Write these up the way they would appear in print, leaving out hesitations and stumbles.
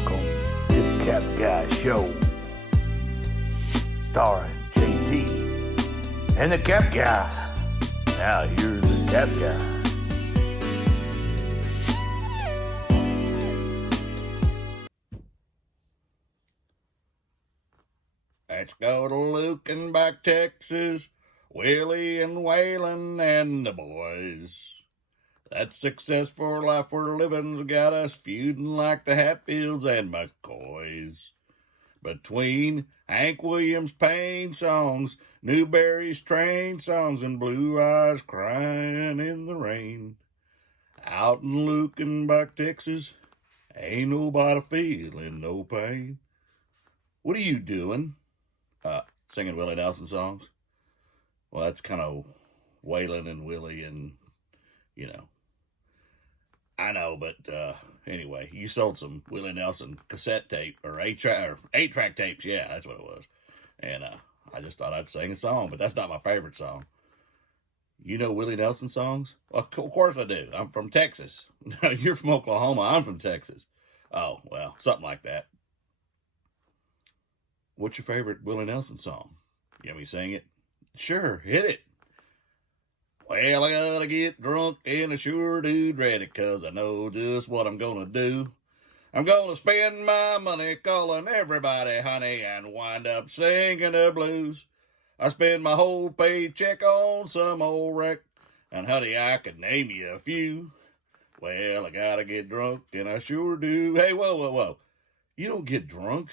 Welcome to the Cap Guy Show, starring JT and the Cap Guy. Now here's the Cap Guy. Let's go to Lukenbach, Texas, Willie and Waylon and the boys. That success for life we're living's got us feuding like the Hatfields and McCoys. Between Hank Williams' pain songs, Newberry's train songs, and Blue Eyes crying in the rain. Out in Lukenbach, Texas, ain't nobody feeling no pain. What are you doing? Singing Willie Nelson songs? Well, that's kind of Waylon and Willie and, you know. I know, but anyway, you sold some Willie Nelson cassette tape or 8-track tapes. Yeah, that's what it was. And I just thought I'd sing a song, but that's not my favorite song. You know Willie Nelson songs? Well, of course I do. I'm from Texas. No, you're from Oklahoma. I'm from Texas. Oh, well, something like that. What's your favorite Willie Nelson song? You want me to sing it? Sure, hit it. Well, I gotta get drunk and I sure do dread it, 'cause I know just what I'm gonna do. I'm gonna spend my money calling everybody honey and wind up singing the blues. I spend my whole paycheck on some old wreck, and honey, I could name you a few. Well, I gotta get drunk and I sure do. Hey, whoa. You don't get drunk.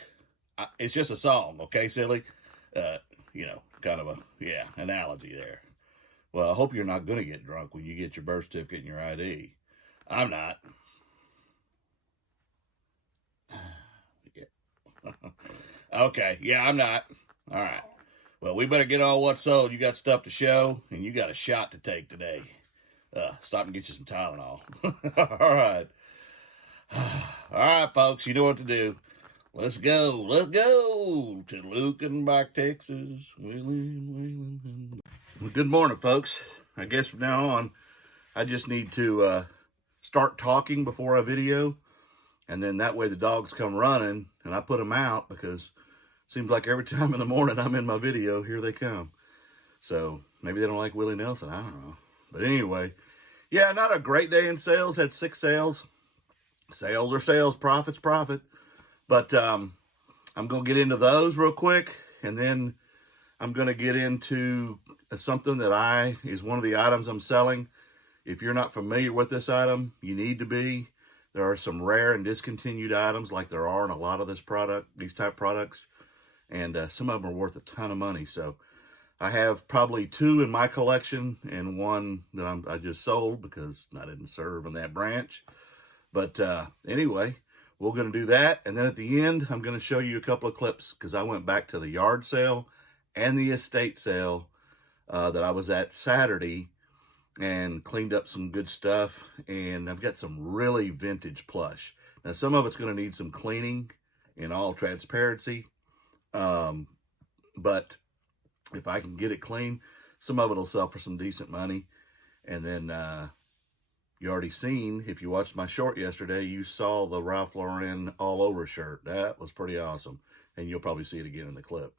It's just a song, okay, silly? Kind of a, analogy there. Well, I hope you're not going to get drunk when you get your birth certificate and your ID. I'm not. Okay, I'm not. All right. Well, we better get on what's sold. You got stuff to show, and you got a shot to take today. Stop and get you some Tylenol. All right. All right, folks, you know what to do. Let's go to Lukenbach, Texas. Well, good morning, folks. I guess from now on, I just need to start talking before I video, and then that way the dogs come running, and I put them out, because it seems like every time in the morning I'm in my video, here they come. So maybe they don't like Willie Nelson, I don't know. But anyway, not a great day in sales. Had 6 sales. Sales are sales, profit's profit. But I'm going to get into those real quick, and then I'm going to get into something that is one of the items I'm selling. If you're not familiar with this item, you need to be. There are some rare and discontinued items, like there are in a lot of these type products, and some of them are worth a ton of money. So I have probably 2 in my collection, and 1 that I just sold because I didn't serve in that branch. But anyway, we're going to do that, and then at the end, I'm going to show you a couple of clips, because I went back to the yard sale and the estate sale that I was at Saturday and cleaned up some good stuff, and I've got some really vintage plush. Now, some of it's going to need some cleaning in all transparency, but if I can get it clean, some of it will sell for some decent money. And then you already seen, if you watched my short yesterday, you saw the Ralph Lauren all over shirt. That was pretty awesome, and you'll probably see it again in the clip.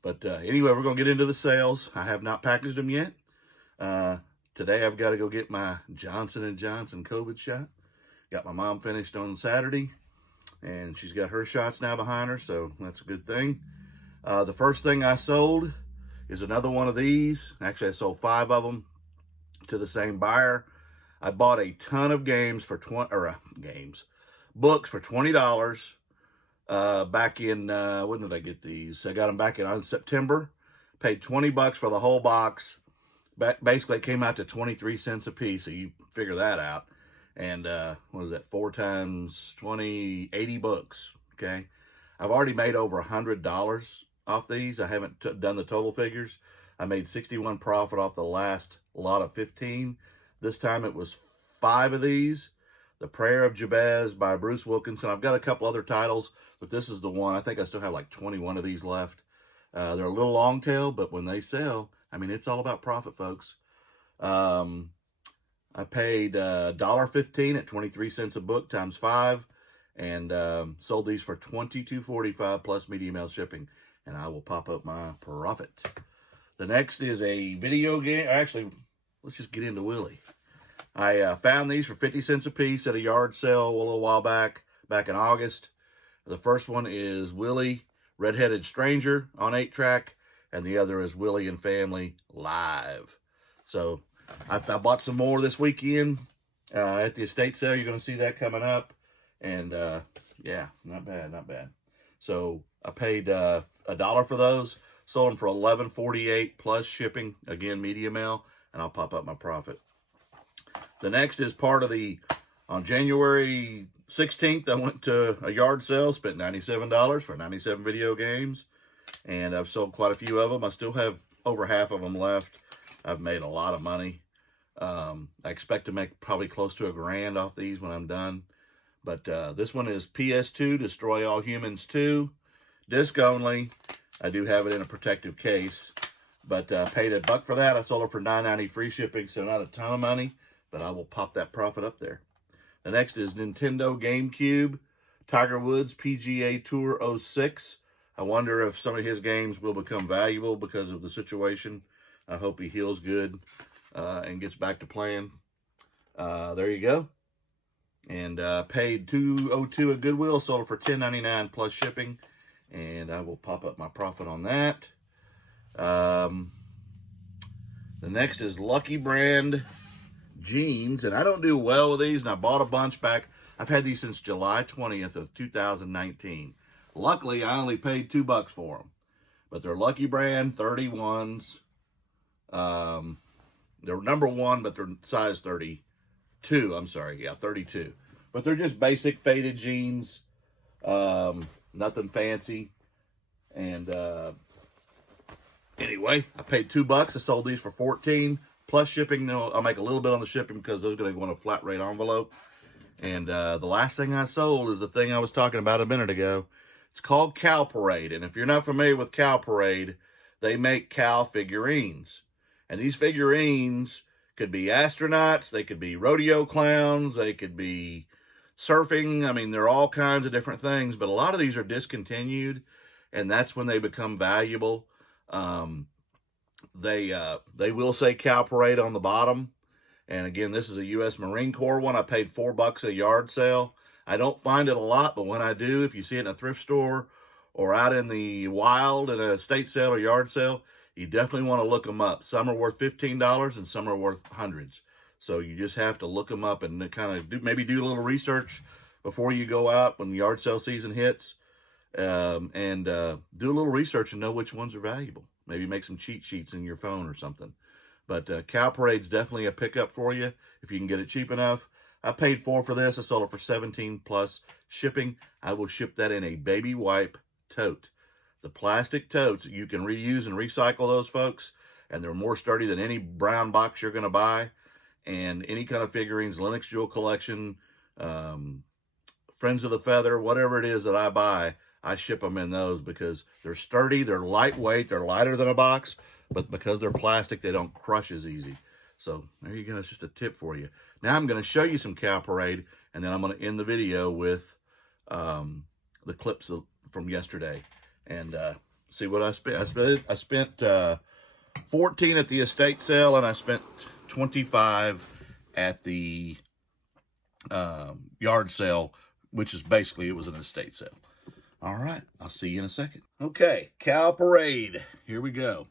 But anyway, we're going to get into the sales. I have not packaged them yet. Today I've got to go get my Johnson & Johnson COVID shot. Got my mom finished on Saturday, and she's got her shots now behind her, so that's a good thing. The first thing I sold is another one of these. Actually, I sold 5 of them to the same buyer. I bought a ton of books for $20 back in, when did I get these? I got them back in September. Paid $20 for the whole box. Basically, it came out to 23 cents a piece, so you figure that out. And what is that, 4 times 20, 80 books, okay? I've already made over $100 off these. I haven't done the total figures. I made 61 profit off the last lot of 15. This time it was 5 of these. The Prayer of Jabez by Bruce Wilkinson. I've got a couple other titles, but this is the one. I think I still have like 21 of these left. They're a little long tail, but when they sell, I mean, it's all about profit, folks. I paid $1.15 at 23 cents a book times 5. and sold these for $22.45 plus media mail shipping, and I will pop up my profit. The next is a video game. Actually, let's just get into Willie. I found these for 50 cents a piece at a yard sale a little while back in August. The first one is Willie, Redheaded Stranger on 8-track, and the other is Willie and Family Live. So I bought some more this weekend at the estate sale. You're going to see that coming up. And yeah, not bad, not bad. So I paid $1 for those. Sold them for $11.48 plus shipping. Again, media mail. And I'll pop up my profit. The next is part of on January 16th, I went to a yard sale, spent $97 for 97 video games, and I've sold quite a few of them. I still have over half of them left. I've made a lot of money. I expect to make probably close to $1,000 off these when I'm done. But this one is PS2, Destroy All Humans 2, disc only. I do have it in a protective case, but paid $1 for that. I sold it for $9.90 free shipping, so not a ton of money, but I will pop that profit up there. The next is Nintendo GameCube, Tiger Woods PGA Tour 06. I wonder if some of his games will become valuable because of the situation. I hope he heals good and gets back to playing. There you go. And paid $2.02 at Goodwill, sold it for $10.99 plus shipping. And I will pop up my profit on that. The next is Lucky Brand jeans, and I don't do well with these, and I bought a bunch back. I've had these since July 20th of 2019. Luckily, I only paid $2 for them, but they're Lucky Brand 31s. They're number 1, but they're size 32. I'm sorry, yeah, 32. But they're just basic faded jeans, nothing fancy. And anyway, I paid $2. I sold these for $14. Plus shipping. I'll make a little bit on the shipping because those are going to go in a flat rate envelope. And the last thing I sold is the thing I was talking about a minute ago. It's called Cow Parade. And if you're not familiar with Cow Parade, they make cow figurines. And these figurines could be astronauts. They could be rodeo clowns. They could be surfing. I mean, they're all kinds of different things. But a lot of these are discontinued. And that's when they become valuable. They will say Cow Parade on the bottom. And again, this is a U.S. Marine Corps one. I paid $4 at a yard sale. I don't find it a lot, but when I do, if you see it in a thrift store or out in the wild at a estate sale or yard sale, you definitely want to look them up. Some are worth $15 and some are worth hundreds. So you just have to look them up and kind of maybe do a little research before you go out when the yard sale season hits. And do a little research and know which ones are valuable. Maybe make some cheat sheets in your phone or something. But Cow Parade's definitely a pickup for you if you can get it cheap enough. I paid $4 for this. I sold it for $17 plus shipping. I will ship that in a baby wipe tote. The plastic totes, you can reuse and recycle those, folks. And they're more sturdy than any brown box you're going to buy. And any kind of figurines, Lennox Jewel Collection, Friends of the Feather, whatever it is that I buy, I ship them in those because they're sturdy, they're lightweight, they're lighter than a box, but because they're plastic, they don't crush as easy. So there you go. It's just a tip for you. Now I'm going to show you some Cow Parade, and then I'm going to end the video with the clips from yesterday and see what I spent. I spent 14 at the estate sale, and I spent 25 at the yard sale, which is basically, it was an estate sale. All right, I'll see you in a second. Okay, Cow Parade. Here we go.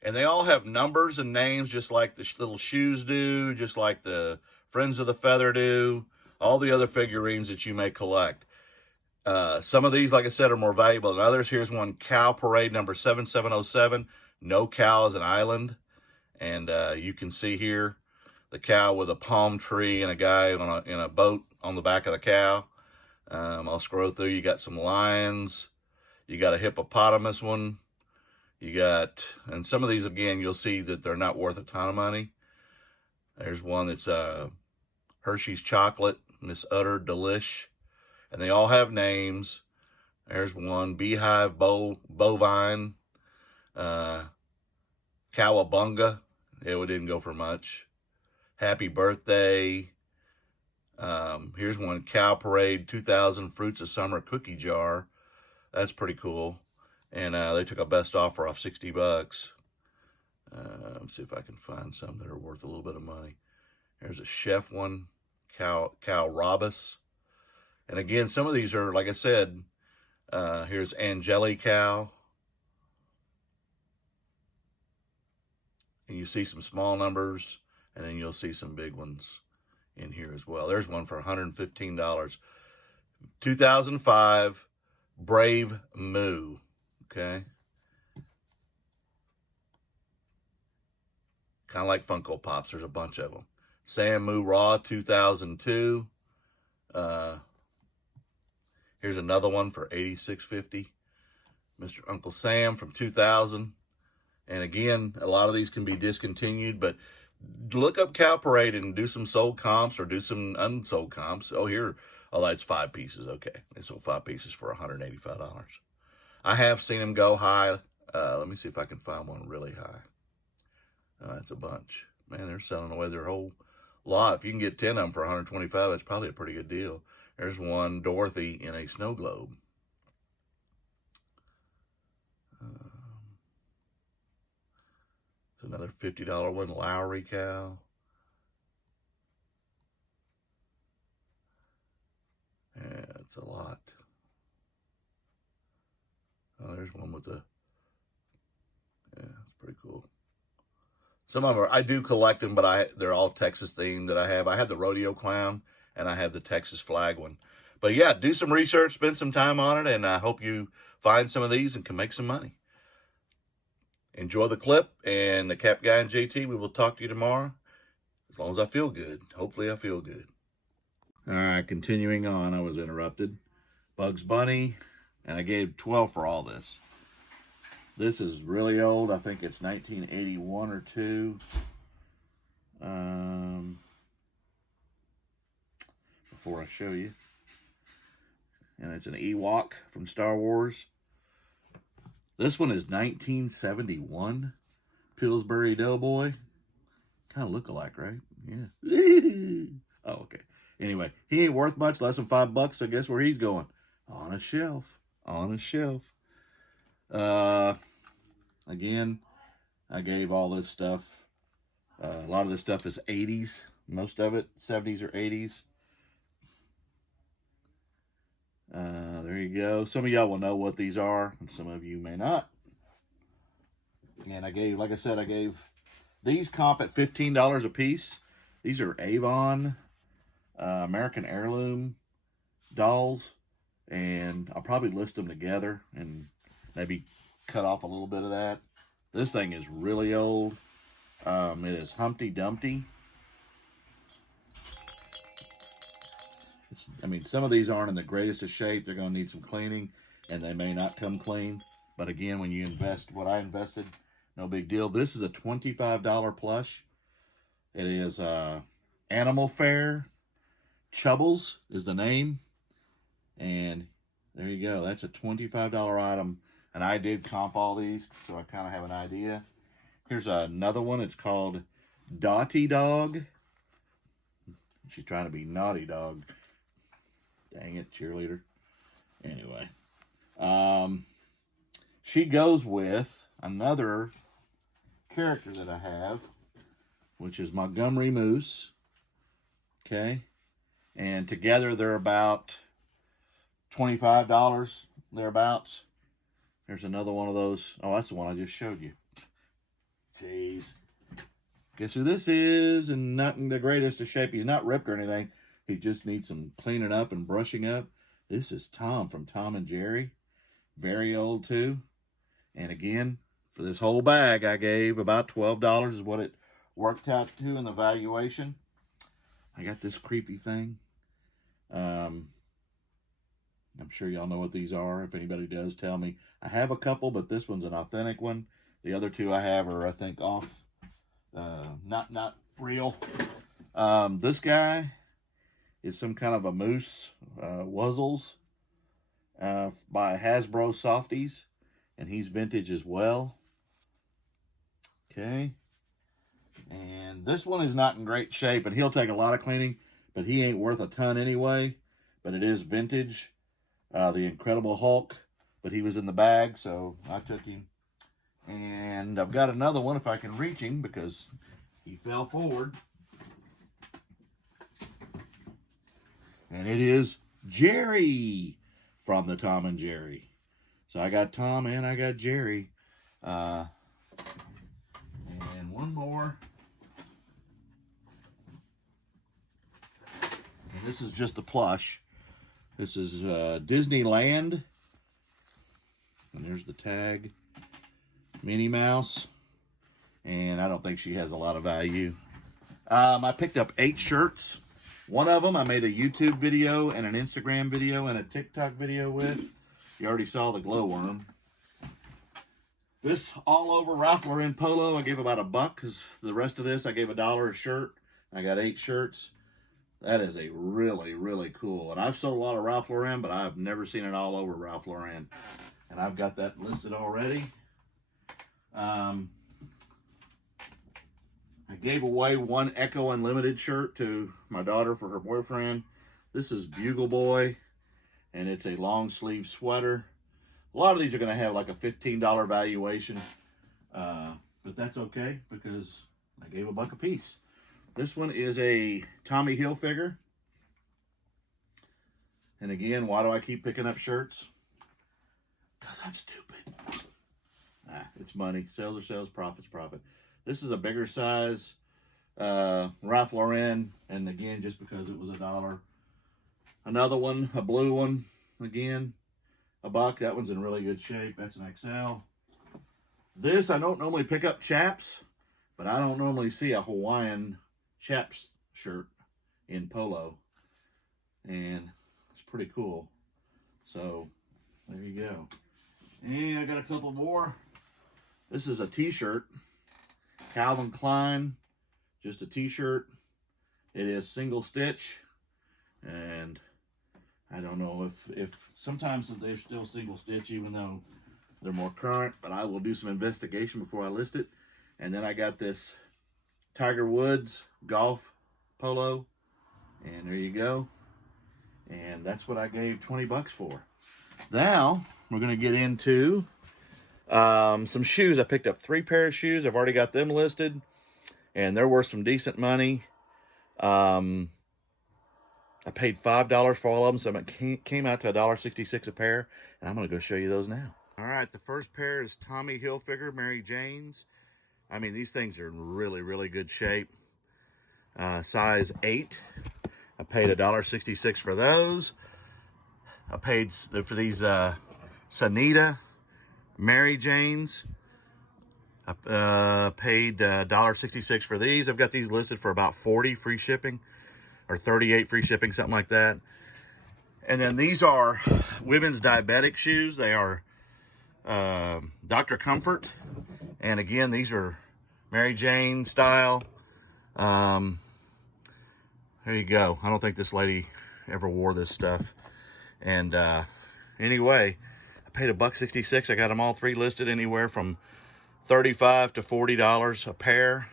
And they all have numbers and names just like the little shoes do, just like the Friends of the Feather do, all the other figurines that you may collect. Some of these, like I said, are more valuable than others. Here's one, Cow Parade number 7707. No cow is an island. And you can see here the cow with a palm tree and a guy in a boat on the back of the cow. I'll scroll through. You got some lions. You got a hippopotamus one. You got, and some of these, again, you'll see that they're not worth a ton of money. There's one that's Hershey's Chocolate, Miss Utter Delish. And they all have names. There's one, Beehive Bovine, Cowabunga. It didn't go for much. Happy Birthday. Here's one, Cow Parade 2000 Fruits of Summer cookie jar. That's pretty cool. And they took a best offer off $60. Let's see if I can find some that are worth a little bit of money. There's a chef one, Cow Robus. And again, some of these are, like I said, here's Angeli Cow. And you see some small numbers, and then you'll see some big ones in here as well. There's one for $115. 2005 Brave Moo. Okay. Kind of like Funko Pops. There's a bunch of them. Sam Moo Raw 2002. Here's another one for $86.50. Mr. Uncle Sam from 2000. And again, a lot of these can be discontinued, but look up Cow Parade and do some sold comps or do some unsold comps. Oh, that's 5 pieces. Okay. They sold 5 pieces for $185. I have seen them go high. Let me see if I can find one really high. That's a bunch. Man, they're selling away their whole lot. If you can get 10 of them for $125, that's probably a pretty good deal. There's one, Dorothy, in a snow globe. Another $50 one, Lowry Cow. Yeah, it's a lot. Oh, there's one with the, yeah, it's pretty cool. Some of them I do collect them, but they're all Texas themed that I have. I have the Rodeo Clown, and I have the Texas Flag one. But yeah, do some research, spend some time on it, and I hope you find some of these and can make some money. Enjoy the clip, and the Cap Guy and JT, we will talk to you tomorrow. As long as I feel good. Hopefully I feel good. All right, continuing on. I was interrupted. Bugs Bunny, and I gave 12 for all this. This is really old. I think it's 1981 or 2. Before I show you. And it's an Ewok from Star Wars. This one is 1971. Pillsbury Doughboy. Kind of look alike, right? Yeah. Oh, okay. Anyway, he ain't worth much, less than $5. So guess where he's going? On a shelf. On a shelf. Again, I gave all this stuff. A lot of this stuff is 80s. Most of it, 70s or 80s. There you go. Some of y'all will know what these are, and some of you may not. And I gave, like I said, I gave these comp at $15 a piece. These are Avon American Heirloom dolls, and I'll probably list them together and maybe cut off a little bit of that. This thing is really old. It is Humpty Dumpty. Some of these aren't in the greatest of shape. They're going to need some cleaning, and they may not come clean. But again, when you invest what I invested, no big deal. This is a $25 plush. It is Animal Fair. Chubbles is the name. And there you go. That's a $25 item. And I did comp all these, so I kind of have an idea. Here's another one. It's called Dottie Dog. She's trying to be Naughty Dog. Dang it, cheerleader. Anyway. She goes with another character that I have, which is Montgomery Moose. Okay. And together they're about $25 thereabouts. There's another one of those. Oh, that's the one I just showed you. Jeez. Guess who this is? And not in the greatest of shape. He's not ripped or anything. He just needs some cleaning up and brushing up. This is Tom from Tom and Jerry. Very old too. And again, for this whole bag, I gave about $12 is what it worked out to in the valuation. I got this creepy thing. I'm sure y'all know what these are. If anybody does, tell me. I have a couple, but this one's an authentic one. The other two I have are, I think, off. Not real. This guy is some kind of a moose. Wuzzles. By Hasbro Softies. And he's vintage as well. Okay. And this one is not in great shape, and he'll take a lot of cleaning. but he ain't worth a ton anyway. But it is vintage. The Incredible Hulk, but he was in the bag, so I took him. And I've got another one if I can reach him because he fell forward. And it is Jerry from the Tom and Jerry. So I got Tom and I got Jerry. And one more. And this is just a plush. This is Disneyland. And there's the tag. Minnie Mouse. And I don't think she has a lot of value. I picked up 8 shirts. One of them I made a YouTube video and an Instagram video and a TikTok video with. You already saw the glowworm. This all over Ralph Lauren polo I gave about $1 because the rest of this I gave $1 a shirt. I got 8 shirts. That is a really, really cool. And I've sold a lot of Ralph Lauren, but I've never seen it all over Ralph Lauren. And I've got that listed already. I gave away one Echo Unlimited shirt to my daughter for her boyfriend. This is Bugle Boy, and it's a long sleeve sweater. A lot of these are going to have like a $15 valuation, but that's okay because I gave $1 a piece. This one is a Tommy Hilfiger. And again, why do I keep picking up shirts? Because I'm stupid. It's money. Sales are sales, profit's profit. This is a bigger size Ralph Lauren, and again, just because it was $1. Another one, a blue one, again, $1. That one's in really good shape. That's an XL. This, I don't normally pick up chaps, but I don't normally see a Hawaiian chaps shirt in polo, and it's pretty cool. So, there you go. And I got a couple more. This is a t-shirt. Calvin Klein, just a t-shirt. It is single stitch, and I don't know if sometimes they're still single stitch even though they're more current, but I will do some investigation before I list it. And then I got this Tiger Woods golf polo, and there you go. And that's what I gave $20 for. Now we're going to get into some shoes. I picked up 3 pairs of shoes. I've already got them listed, and they're worth some decent money. I paid $5 for all of them, so it came out to $1.66 a pair, and I'm going to go show you those now. All right, the first pair is Tommy Hilfiger Mary Janes. I mean, these things are in really, really good shape. Size 8. I paid $1.66 for those. I paid for these Sanita Mary Janes. I paid $1.66 for these. I've got these listed for about $40 free shipping, or $38 free shipping, something like that. And then these are women's diabetic shoes. They are Dr. Comfort. And again, these are Mary Jane style. There you go. I don't think this lady ever wore this stuff. And anyway, I paid $1.66. I got them all 3 listed anywhere from $35 to $40 a pair.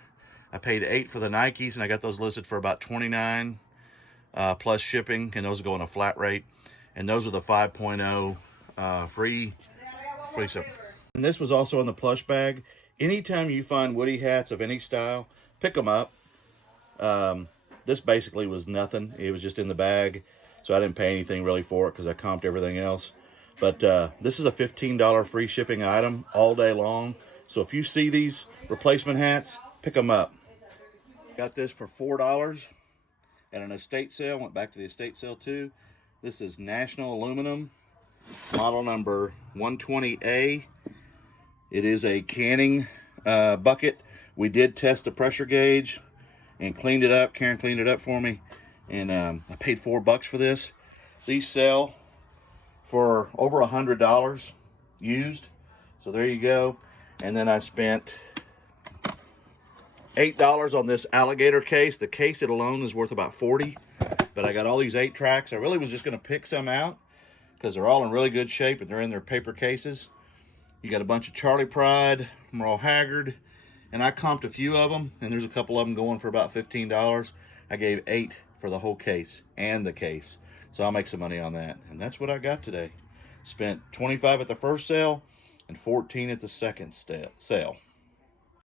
I paid $8 for the Nikes, and I got those listed for about $29 plus shipping, and those go on a flat rate. And those are the 5.0 free shipping. And this was also in the Plush bag. Anytime you find Woody hats of any style, pick them up. This basically was nothing. It was just in the bag, so I didn't pay anything really for it because I comped everything else. But this is a $15 free shipping item all day long. So if you see these replacement hats, pick them up. Got this for $4 at an estate sale. Went back to the estate sale too. This is National Aluminum, model number 120A. It is a canning bucket. We did test the pressure gauge and cleaned it up. Karen cleaned it up for me, and I paid $4 for this. These sell for over $100 used, so there you go. And then I spent $8 on this alligator case. The case it alone is worth about $40, but I got all these 8 tracks. I really was just going to pick some out because they're all in really good shape and they're in their paper cases. You got a bunch of Charlie Pride, Merle Haggard, and I comped a few of them, and there's a couple of them going for about $15. I gave $8 for the whole case and the case. So I'll make some money on that. And that's what I got today. Spent $25 at the first sale and $14 at the second sale.